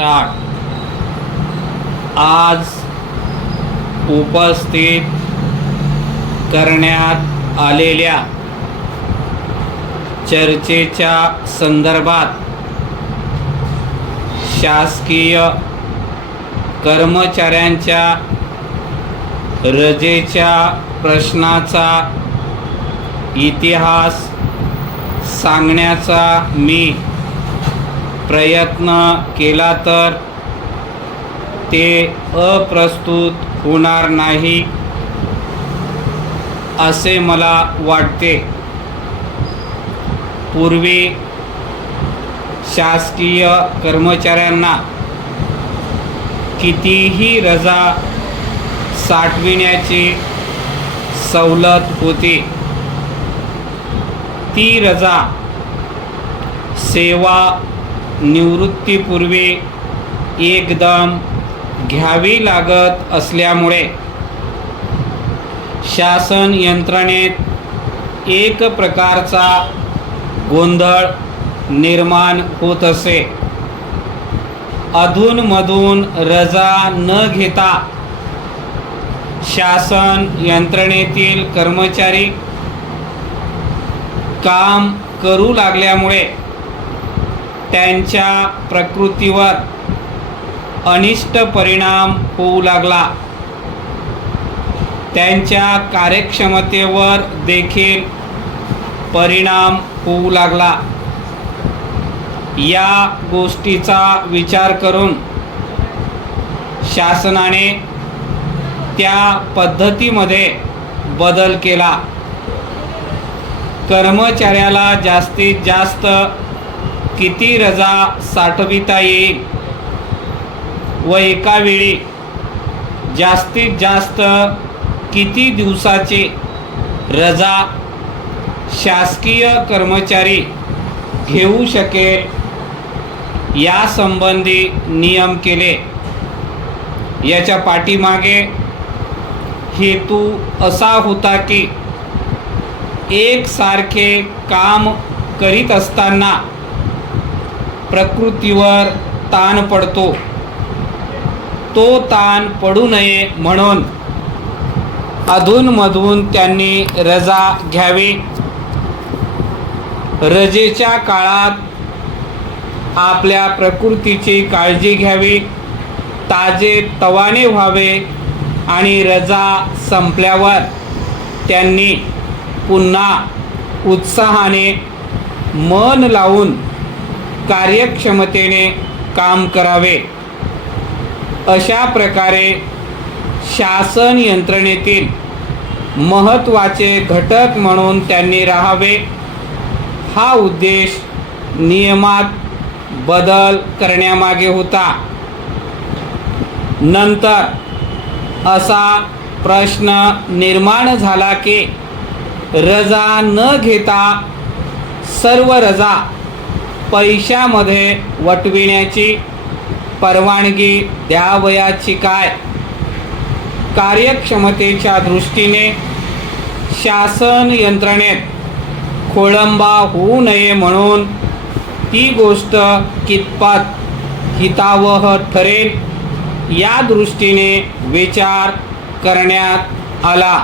आज उपस्थित करण्यात आलेल्या चर्चेच्या संदर्भात शासकीय कर्मचाऱ्यांच्या रजेच्या प्रश्नाचा इतिहास सांगण्याचा मी प्रयत्न केला तर ते अप्रस्तुत होणार नाही असे मला वाटते. पूर्वी शासकीय कर्मचाऱ्यांना कितीही रजा साठविण्याची सवलत होती. ती रजा सेवा निवृत्तीपूर्वी एकदम घ्यावी लागत असल्यामुळे शासन यंत्रणेत एक प्रकारचा गोंधळ निर्माण होत असे. अधूनमधून रजा न घेता शासन यंत्रणेतील कर्मचारी काम करू लागल्यामुळे त्यांच्या प्रकृतीवर अनिष्ट परिणाम होऊ लागला. त्यांच्या कार्यक्षमतेवर देखील परिणाम होऊ लागला. या गोष्टीचा विचार करून शासनाने त्या पद्धतीमध्ये बदल केला. कर्मचाऱ्याला जास्तीत जास्त किती रजा साठविता येईल व एका वेळी जास्तीत जास्त किती दिवसाची रजा शासकीय कर्मचारी घेऊ शकेल यासंबंधी नियम केले. याच्या पाठीमागे हेतू असा होता की एकसारखे काम करीत असताना प्रकृतीवर ताण पडतो. तो ताण पडू नये म्हणून अधूनमधून त्यांनी रजा घ्यावी. रजेच्या काळात आपल्या प्रकृतीची काळजी घ्यावी, ताजे तवाने व्हावे आणि रजा संपल्यावर त्यांनी पुन्हा उत्साहाने मन लावून कार्यक्षमतेने काम करावे. अशा प्रकारे शासन यंत्रणेतील महत्त्वाचे घटक म्हणून त्यांनी राहावे हा उद्देश नियमात बदल करण्यामागे होता. नंतर असा प्रश्न निर्माण झाला की रजा न घेता सर्व रजा पैशामध्ये वटविण्याची परवानगी द्यावयाची काय? कार्यक्षमतेच्या दृष्टीने शासन यंत्रणेत खोळंबा होऊ नये म्हणून ती गोष्ट कितपत हितावह ठरेल या दृष्टीने विचार करण्यात आला.